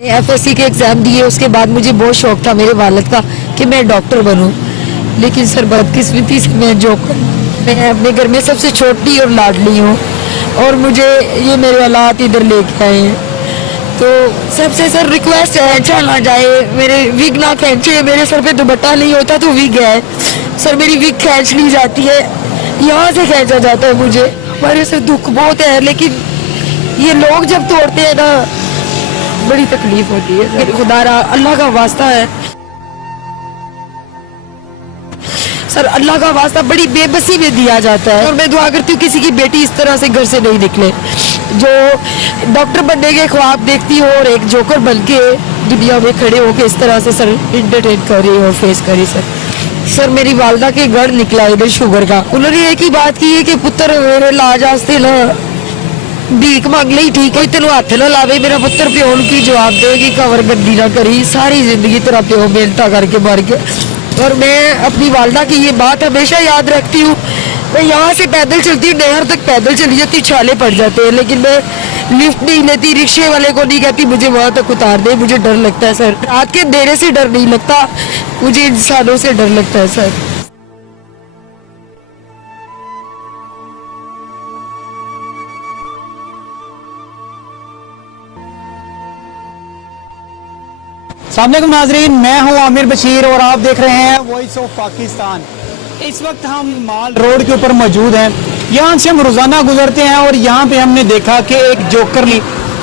FSc के exam दिए, उसके बाद मुझे बहुत शौक था मेरे वालिद का कि मैं डॉक्टर बनूं, लेकिन सर बदकिस्मती से मैं अपने घर में सबसे छोटी और लाडली हूँ और मुझे ये मेरे औलाद इधर लेके आए हैं। तो सबसे सर रिक्वेस्ट है, अच्छा ना जाए, मेरे विग ना खींचे, मेरे सर पे दुपट्टा नहीं होता तो विग है सर, मेरी विग खींच ली जाती है, यहाँ से खींचा जाता है मुझे। हमारे से दुख बहुत है, लेकिन ये लोग जब तोड़ते हैं ना बड़ी तकलीफ होती है। खुदारा अल्लाह का वास्ता है सर, अल्लाह का वास्ता बड़ी बेबसी में दिया जाता है और मैं दुआ करती हूँ किसी की बेटी इस तरह से घर से नहीं निकले, जो डॉक्टर बनने के ख्वाब देखती हो और एक जोकर बन के दुनिया में खड़े होकर इस तरह से सर इंटरटेन कर रही और फेस करी। सर मेरी वालदा के गढ़ निकला इधर शुगर का, उन्होंने एक ही बात की है कि पुत्र मेरे लाज आस्ते ना भीख मांग ली, ठीक है, तेन हाथ ना लावे, मेरा पुत्र प्यो की जवाब देगी, कवर गंदी ना करी, सारी जिंदगी तेरा प्यो मेहनता करके मर गया। और मैं अपनी वालदा की ये बात हमेशा याद रखती हूँ। मैं यहाँ से पैदल चलती हूँ, नहर तक पैदल चली जाती, छाले पड़ जाते हैं, लेकिन मैं लिफ्ट नहीं लेती, रिक्शे वाले को नहीं कहती मुझे वहाँ तक उतार दे, मुझे डर लगता है सर। रात के अंधेरे से डर नहीं लगता, मुझे इंसानों से डर लगता है सर। अस्सलामुअलैकुम नाजरीन, मैं हूं आमिर बशीर और आप देख रहे हैं वॉइस ऑफ पाकिस्तान। इस वक्त हम माल रोड के ऊपर मौजूद हैं। यहाँ से हम रोज़ाना गुजरते हैं और यहाँ पे हमने देखा कि एक जोकरली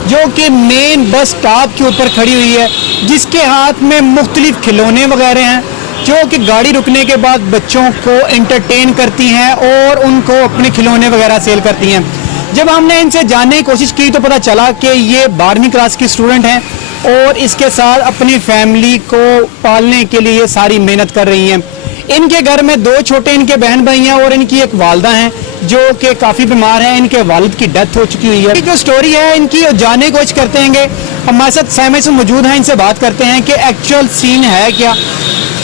जो कि मेन बस स्टॉप के ऊपर खड़ी हुई है, जिसके हाथ में मुख्तलिफ खिलौने वगैरह हैं, जो कि गाड़ी रुकने के बाद बच्चों को एंटरटेन करती हैं और उनको अपने खिलौने वगैरह सेल करती हैं। जब हमने इनसे जानने की कोशिश की तो पता चला कि ये 12वीं क्लास की स्टूडेंट हैं और इसके साथ अपनी फैमिली को पालने के लिए सारी मेहनत कर रही हैं। इनके घर में 2 छोटे इनके बहन भाई हैं और इनकी एक वालदा हैं जो कि काफ़ी बीमार हैं, इनके वालिद की डेथ हो चुकी हुई है। जो स्टोरी है इनकी जानने की कोशिश करते हैं। हमारे साथ सहमे से मौजूद हैं, इनसे बात करते हैं कि एक्चुअल सीन है क्या,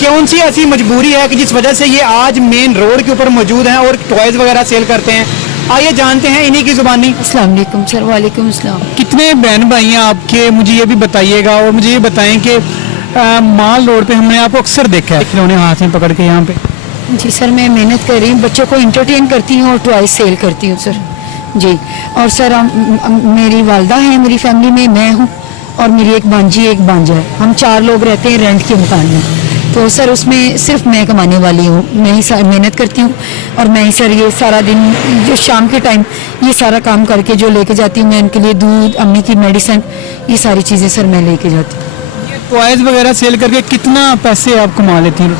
कौन सी ऐसी मजबूरी है कि जिस वजह से ये आज मेन रोड के ऊपर मौजूद हैं और टॉयज़ वगैरह सेल करते हैं। आइए जानते हैं इन्हीं की जुबानी। अस्सलाम वालेकुम सर। वालेकुम अस्सलाम। कितने बहन भाई हैं आपके, मुझे ये भी बताइएगा और मुझे ये बताएं कि माल रोड पे हमने आपको अक्सर देखा है खिलौने हाथ में पकड़ के यहाँ पे। जी सर, मैं मेहनत कर रही हूँ, बच्चों को इंटरटेन करती हूँ और टॉयज सेल करती हूँ सर जी। और सर मेरी वालदा है, मेरी फैमिली में मैं हूँ और मेरी एक भांजी एक भांजा है, हम 4 लोग रहते हैं रेंट के मकान में। तो सर उसमें सिर्फ मैं कमाने वाली हूँ, मैं ही मेहनत करती हूँ और मैं ही सर ये सारा दिन जो शाम के टाइम ये सारा काम करके जो लेके जाती हूँ, मैं इनके लिए दूध, अम्मी की मेडिसिन, ये सारी चीज़ें सर मैं लेके जाती हूँ। टॉयज वगैरह सेल करके कितना पैसे आप कमा लेती हैं?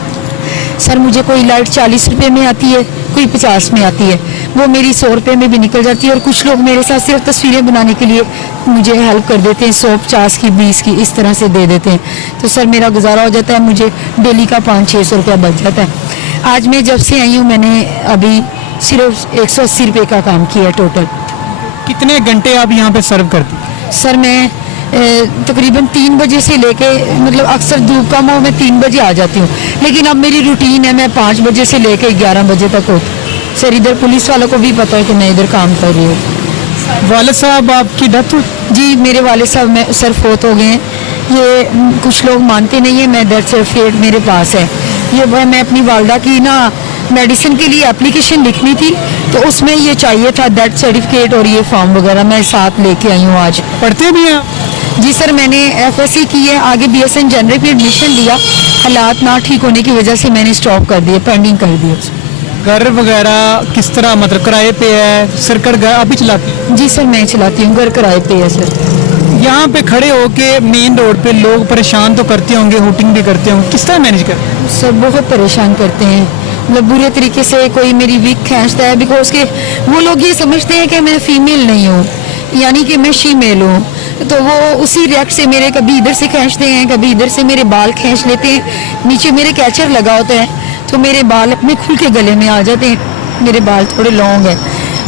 सर मुझे कोई लाइट 40 रुपये में आती है, कोई 50 में आती है, वो मेरी 100 रुपये में भी निकल जाती है। और कुछ लोग मेरे साथ सिर्फ तस्वीरें बनाने के लिए मुझे हेल्प कर देते हैं, 100, 50 की, 20 की, इस तरह से दे देते हैं। तो सर मेरा गुजारा हो जाता है, मुझे डेली का 500-600 रुपया बच जाता है। आज मैं जब से आई हूँ मैंने अभी सिर्फ 180 रुपये का काम किया है टोटल। कितने घंटे आप यहाँ पे सर्व करती हैं? सर मैं तकरीबन 3 बजे से लेके, मतलब अक्सर धूप कम हो मैं 3 बजे आ जाती हूँ, लेकिन अब मेरी रूटीन है मैं 5 बजे से लेके 11 बजे तक होती। सर इधर पुलिस वालों को भी पता है कि मैं इधर काम कर रही हूँ। वालिद साहब आपकी डेथ? जी मेरे वालिद साहब में सर फोत हो गए हैं। ये कुछ लोग मानते नहीं है, मैं डेथ सर्टिफिकेट मेरे पास है। ये मैं अपनी वालदा की ना मेडिसिन के लिए एप्लीकेशन लिखनी थी, तो उसमें ये चाहिए था डेथ सर्टिफिकेट और ये फॉर्म वगैरह, मैं साथ लेके आई हूँ आज। पढ़ते भी हैं? जी सर मैंने एफएससी की है, आगे बीएसएन जनरल पे एडमिशन लिया, हालात ना ठीक होने की वजह से मैंने स्टॉप कर दिया, पेंडिंग कर दिया। घर वगैरह किस तरह, मतलब किराए पे है? सरकार घर आप ही चलाती हैं? जी सर मैं चलाती हूँ, घर किराए पे है सर। यहाँ पे खड़े होके मेन रोड पे लोग परेशान तो करते होंगे, हुटिंग भी करते होंगे, किस तरह मैनेज करते हैं? सर बहुत परेशान करते हैं, मतलब बुरे तरीके से। कोई मेरी विग खींचता है, बिकॉज के वो लोग ये समझते हैं कि मैं फीमेल नहीं हूँ, यानी कि मैं शीमेल हूँ, तो वो उसी रिएक्ट से मेरे कभी इधर से खींचते हैं, कभी इधर से मेरे बाल खींच लेते हैं। नीचे मेरे कैचर लगा होता है तो मेरे बाल अपने खुल के गले में आ जाते हैं, मेरे बाल थोड़े लॉन्ग हैं।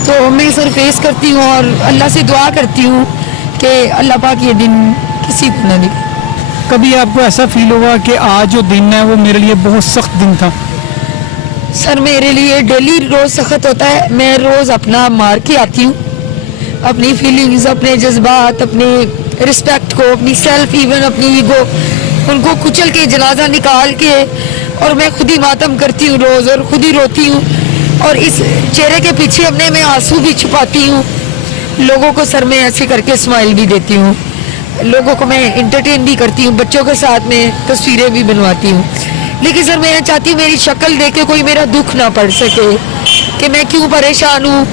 तो मैं सर फेस करती हूँ और अल्लाह से दुआ करती हूँ कि अल्लाह पाक ये दिन किसी को ना दिखे। कभी आपको ऐसा फील हुआ कि आज जो दिन है वो मेरे लिए बहुत सख्त दिन था? सर मेरे लिए डेली रोज़ सख्त होता है, मैं रोज़ अपना मार के आती हूँ, अपनी फीलिंग्स, अपने जज्बात, अपने रिस्पेक्ट को, अपनी सेल्फ, इवन अपनी ईगो, उनको कुचल के जनाजा निकाल के, और मैं खुद ही मातम करती हूँ रोज़ और खुद ही रोती हूँ, और इस चेहरे के पीछे अपने मैं आंसू भी छुपाती हूँ। लोगों को सर मैं ऐसे करके स्माइल भी देती हूँ, लोगों को मैं इंटरटेन भी करती हूँ, बच्चों के साथ में तस्वीरें भी बनवाती हूँ। लेकिन सर मैं चाहती हूँ मेरी शक्ल देख के कोई मेरा दुख ना पड़ सके कि मैं क्यों परेशान हूँ,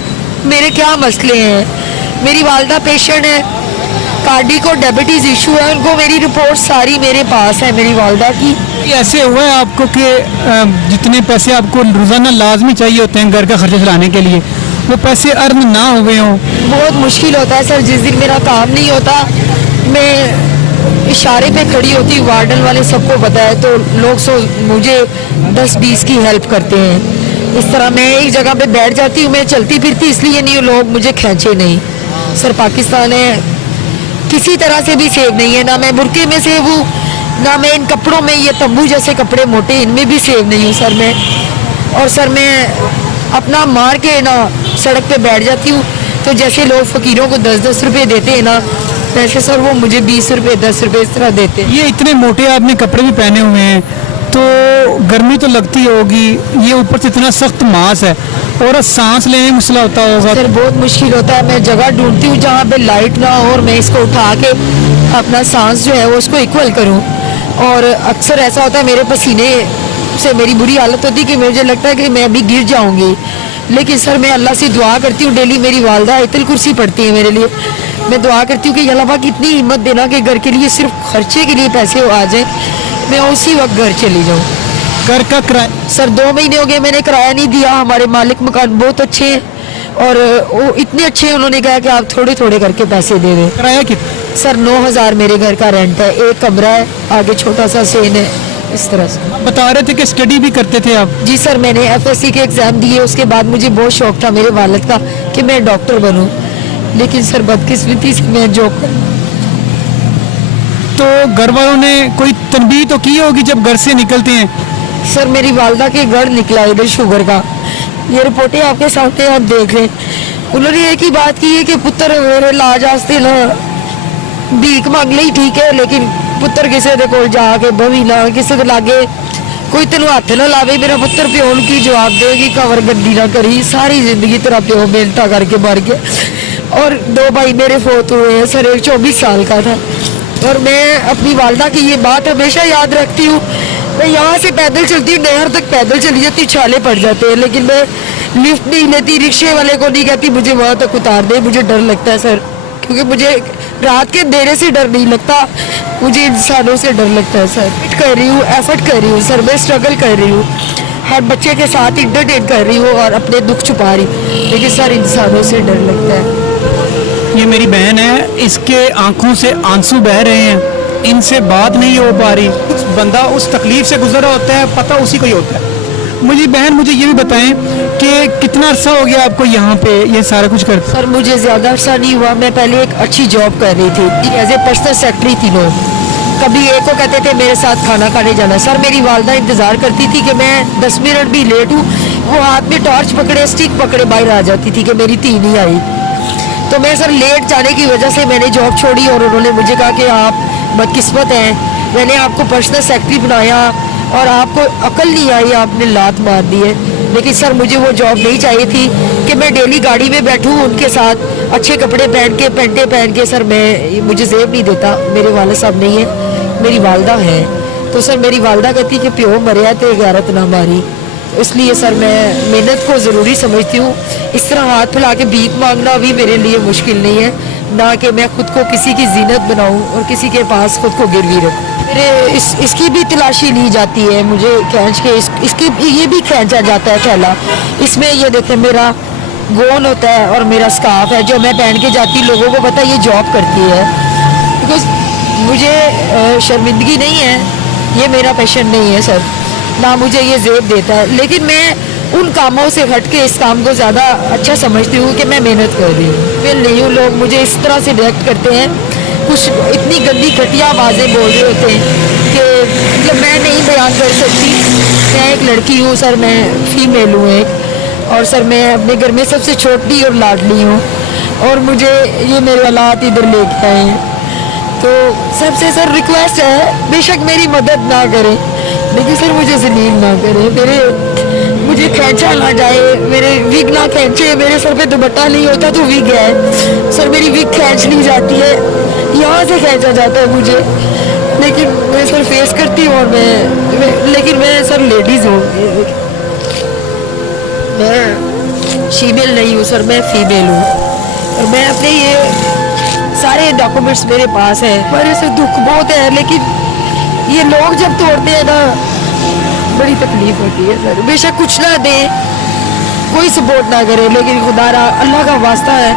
मेरे क्या मसले हैं। मेरी वालदा पेशेंट है, कार्डिक और डायबिटीज़ इशू है, उनको मेरी रिपोर्ट सारी मेरे पास है मेरी वालदा की। ऐसे हुआ है आपको कि जितने पैसे आपको रोज़ाना लाजमी चाहिए होते हैं घर का खर्चा चलाने के लिए, वो पैसे अर्न ना हुए हों? बहुत मुश्किल होता है सर। जिस दिन मेरा काम नहीं होता, मैं इशारे पे खड़ी होती हूँ, वार्डन वाले सबको पता है, तो लोग मुझे 10-20 की हेल्प करते हैं। इस तरह मैं एक जगह पे बैठ जाती हूँ, मैं चलती फिरती इसलिए नहीं हूँ, लोग मुझे खींचे नहीं। सर पाकिस्तान है, किसी तरह से भी सेव नहीं है, ना मैं बुरके में सेव हूँ, ना मैं इन कपड़ों में, ये तंबू जैसे कपड़े मोटे, इनमें भी सेव नहीं हूँ सर मैं। और सर मैं अपना मार के ना सड़क पे बैठ जाती हूँ, तो जैसे लोग फ़कीरों को 10-10 रुपये देते हैं ना, वैसे सर वो मुझे 20 रुपये 10 रुपये इस तरह देते हैं। ये इतने मोटे आपने कपड़े भी पहने हुए हैं, तो गर्मी तो लगती होगी, ये ऊपर से इतना सख्त मांस है, और सांस लेने में मसला होता होगा। सर बहुत मुश्किल होता है, मैं जगह ढूंढती हूँ जहाँ पे लाइट ना हो और मैं इसको उठा के अपना सांस जो है वो उसको इक्वल करूँ। और अक्सर ऐसा होता है मेरे पसीने से मेरी बुरी हालत होती है कि मुझे लगता है कि मैं अभी गिर जाऊँगी। लेकिन सर मैं अल्लाह से दुआ करती हूँ डेली, मेरी वालदा आयतुल कुर्सी पढ़ती है मेरे लिए, मैं दुआ करती हूँ कि अल्लाह पाक इतनी हिम्मत देना कि घर के लिए सिर्फ खर्चे के लिए पैसे आ जाए, मैं उसी वक्त घर चली जाऊँ। घर का किराया? सर 2 महीने हो गए मैंने किराया नहीं दिया। हमारे मालिक मकान बहुत अच्छे हैं, और वो इतने अच्छे हैं, उन्होंने कहा कि आप थोड़े थोड़े करके पैसे दे दें। किराया कितना? सर 9,000 मेरे घर का रेंट है, एक कमरा है, आगे छोटा सा सेन है, इस तरह से। आप बता रहे थे कि स्टडी भी करते थे आप? जी सर, मैंने FSC के एग्ज़ाम दिए, उसके बाद मुझे बहुत शौक था मेरे वालिद का कि मैं डॉक्टर बनूं, लेकिन सर बदकिस्मती से मैं जॉब कर। तो घर वालों ने कोई तनबीह तो की होगी जब घर से निकलते हैं? सर मेरी वालदा के गढ़ निकला इधर शुगर का, ये रिपोर्टें आपके सामने आप देख लें। उन्होंने एक ही बात की है कि पुत्र मेरे लाज आस्ते ना भीख मांग ली ठीक है, लेकिन पुत्र किसी दे कोल जाके बवी ना, किसी दे लागे कोई तेन हथ ना लावे, मेरा पुत्र प्यो नूं की जवाब देगी, कवर गंदी ना करी, सारी जिंदगी तेरा प्यो मेहनत करके मर गया। और 2 भाई मेरे फोत हुए हैं सर, एक 24 साल का था। और मैं अपनी वालदा की ये बात हमेशा याद रखती हूँ। मैं यहाँ से पैदल चलती हूँ, नहर तक पैदल चली जाती हूँ, छाले पड़ जाते हैं, लेकिन मैं लिफ्ट नहीं लेती, रिक्शे वाले को नहीं कहती मुझे वहाँ तक उतार दे, मुझे डर लगता है सर, क्योंकि मुझे रात के अंधेरे से डर नहीं लगता, मुझे इंसानों से डर लगता है सर। कर रही हूँ, एफर्ट कर रही हूँ सर, मैं स्ट्रगल कर रही हूँ, हर बच्चे के साथ इंटरटेन कर रही हूँ और अपने दुख छुपा रही हूँ, लेकिन सर इंसानों से डर लगता है। ये मेरी बहन है, इसके आंखों से आंसू बह रहे हैं, इनसे बात नहीं हो पा रही। उस बंदा उस तकलीफ से गुजरा होता है, पता उसी को ही होता है। मुझे बहन मुझे ये भी बताएं कि कितना अरसा हो गया आपको यहाँ पे ये सारा कुछ करते? सर मुझे ज़्यादा अरसा नहीं हुआ, मैं पहले एक अच्छी जॉब कर रही थी एज ए पर्सनल सेक्रेटरी थी। लोग कभी एक को कहते थे मेरे साथ खाना खाने जाना। सर मेरी वालदा इंतज़ार करती थी कि मैं 10 मिनट भी लेट हूँ, वो हाथ में टॉर्च पकड़े स्टिक पकड़े बाहर आ जाती थी कि मेरी धी नहीं आई। तो मैं सर लेट जाने की वजह से मैंने जॉब छोड़ी, और उन्होंने मुझे कहा कि आप बदकिस्मत हैं, मैंने आपको पर्सनल सेक्रेटरी बनाया और आपको अकल नहीं आई, आपने लात मार दी है। लेकिन सर मुझे वो जॉब नहीं चाहिए थी कि मैं डेली गाड़ी में बैठूं उनके साथ, अच्छे कपड़े पहन के, पेंटे पहन के। सर मैं मुझे जेब नहीं देता, मेरे वालिद साहब नहीं है, मेरी वालदा है। तो सर मेरी वालदा कहती कि प्यो मरिया तो गैरत ना मारी, इसलिए सर मैं मेहनत को ज़रूरी समझती हूँ। इस तरह हाथ फैला के भीख मांगना भी मेरे लिए मुश्किल नहीं है, ना कि मैं खुद को किसी की जीनत बनाऊं और किसी के पास खुद को गिरवी रखूं। मेरे इसकी भी तलाशी ली जाती है, मुझे खींच के इसकी ये भी खींचा जाता है थैला। इसमें ये देखें मेरा गोन होता है और मेरा स्कार्फ है जो मैं पहन के जाती, लोगों को पता है ये जॉब करती है। बिकॉज मुझे शर्मिंदगी नहीं है, ये मेरा पैशन नहीं है सर, ना मुझे ये जेब देता है, लेकिन मैं उन कामों से हट के इस काम को ज़्यादा अच्छा समझती हूँ कि मैं मेहनत कर रही हूँ। फिर नहीं हूँ, लोग मुझे इस तरह से रिएक्ट करते हैं, कुछ इतनी गंदी घटिया आवाज़ें बोल रहे होते हैं कि मतलब मैं नहीं बयान कर सकती। मैं एक लड़की हूँ सर, मैं फीमेल हूँ एक, और सर मैं अपने घर में सबसे छोटी और लाडली हूँ, और मुझे ये मेरे हालात इधर लेके आए हैं। तो सबसे सर रिक्वेस्ट है, बेशक मेरी मदद ना करें लेकिन सर मुझे जलील ना करें, मुझे खींचा ना जाए, मेरे विग ना खींचे, मेरे सर पे दुपट्टा नहीं होता तो विग है सर, मेरी विग खींच ली जाती है, यहाँ से खींचा जाता है मुझे, लेकिन मैं सर फेस करती हूँ और लेकिन मैं सर लेडीज हूँ, मैं फीमेल नहीं हूँ सर, मैं फीमेल हूँ और मैं अपने ये सारे डॉक्यूमेंट्स मेरे पास है। मेरे से दुख बहुत है लेकिन ये लोग जब तोड़ते हैं ना बड़ी तकलीफ होती है सर। बेशक कुछ ना दे, कोई सपोर्ट ना करे, लेकिन खुदारा अल्लाह का वास्ता है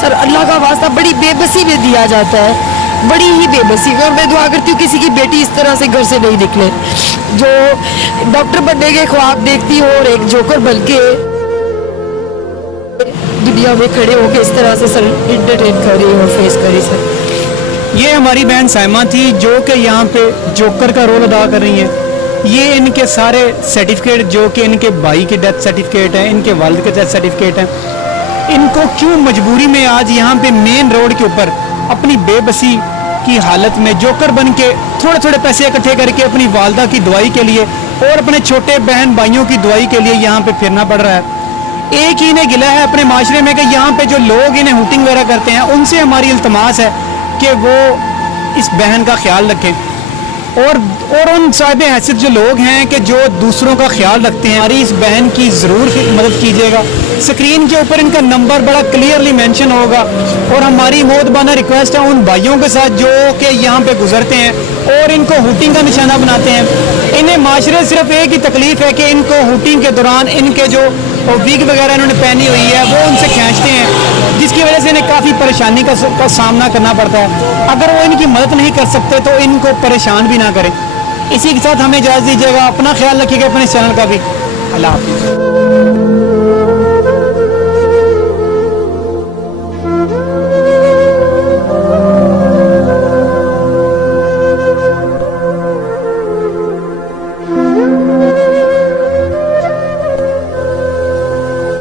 सर, अल्लाह का वास्ता बड़ी बेबसी में दिया जाता है, बड़ी ही बेबसी में। और मैं दुआ करती हूँ किसी की बेटी इस तरह से घर से नहीं निकले, जो डॉक्टर बनने के ख्वाब देखती हो और एक जोकर बन के दुनिया में खड़े होकर इस तरह से सर इंटरटेन कर रही और फेस कर रही सर। ये हमारी बहन साइमा थी जो कि यहाँ पे जोकर का रोल अदा कर रही है। ये इनके सारे सर्टिफिकेट जो कि इनके भाई के डेथ सर्टिफिकेट है, इनके वालिद के डेथ सर्टिफिकेट है, इनको क्यों मजबूरी में आज यहाँ पे मेन रोड के ऊपर अपनी बेबसी की हालत में जोकर बन के थोड़े थोड़े पैसे इकट्ठे करके अपनी वालदा की दवाई के लिए और अपने छोटे बहन भाइयों की दवाई के लिए यहाँ पे फिरना पड़ रहा है। एक ही इन्हें गिला है अपने माशरे में कि यहाँ पे जो लोग इन्हें हुटिंग वगैरह करते हैं उनसे हमारी इल्तमास है कि वो इस बहन का ख्याल रखें और उन साहिब हैसियत जो लोग हैं कि जो दूसरों का ख्याल रखते हैं, हमारी इस बहन की ज़रूर मदद कीजिएगा। स्क्रीन के ऊपर इनका नंबर बड़ा क्लियरली मेंशन होगा और हमारी मोहतबाना रिक्वेस्ट है उन भाइयों के साथ जो कि यहाँ पे गुजरते हैं और इनको हुटिंग का निशाना बनाते हैं। इन्हें माशरे सिर्फ एक ही तकलीफ है कि इनको हुटिंग के दौरान इनके जो विग वगैरह इन्होंने पहनी हुई है वो उनसे खींचते हैं, जिसकी वजह से इन्हें काफ़ी परेशानी का सामना करना पड़ता है। अगर वो इनकी मदद नहीं कर सकते तो इनको परेशान भी ना करें। इसी के साथ हमें इजाज़त दीजिएगा, अपना ख्याल रखिएगा, अपने चैनल का भी। अल्लाह हाफ़िज़।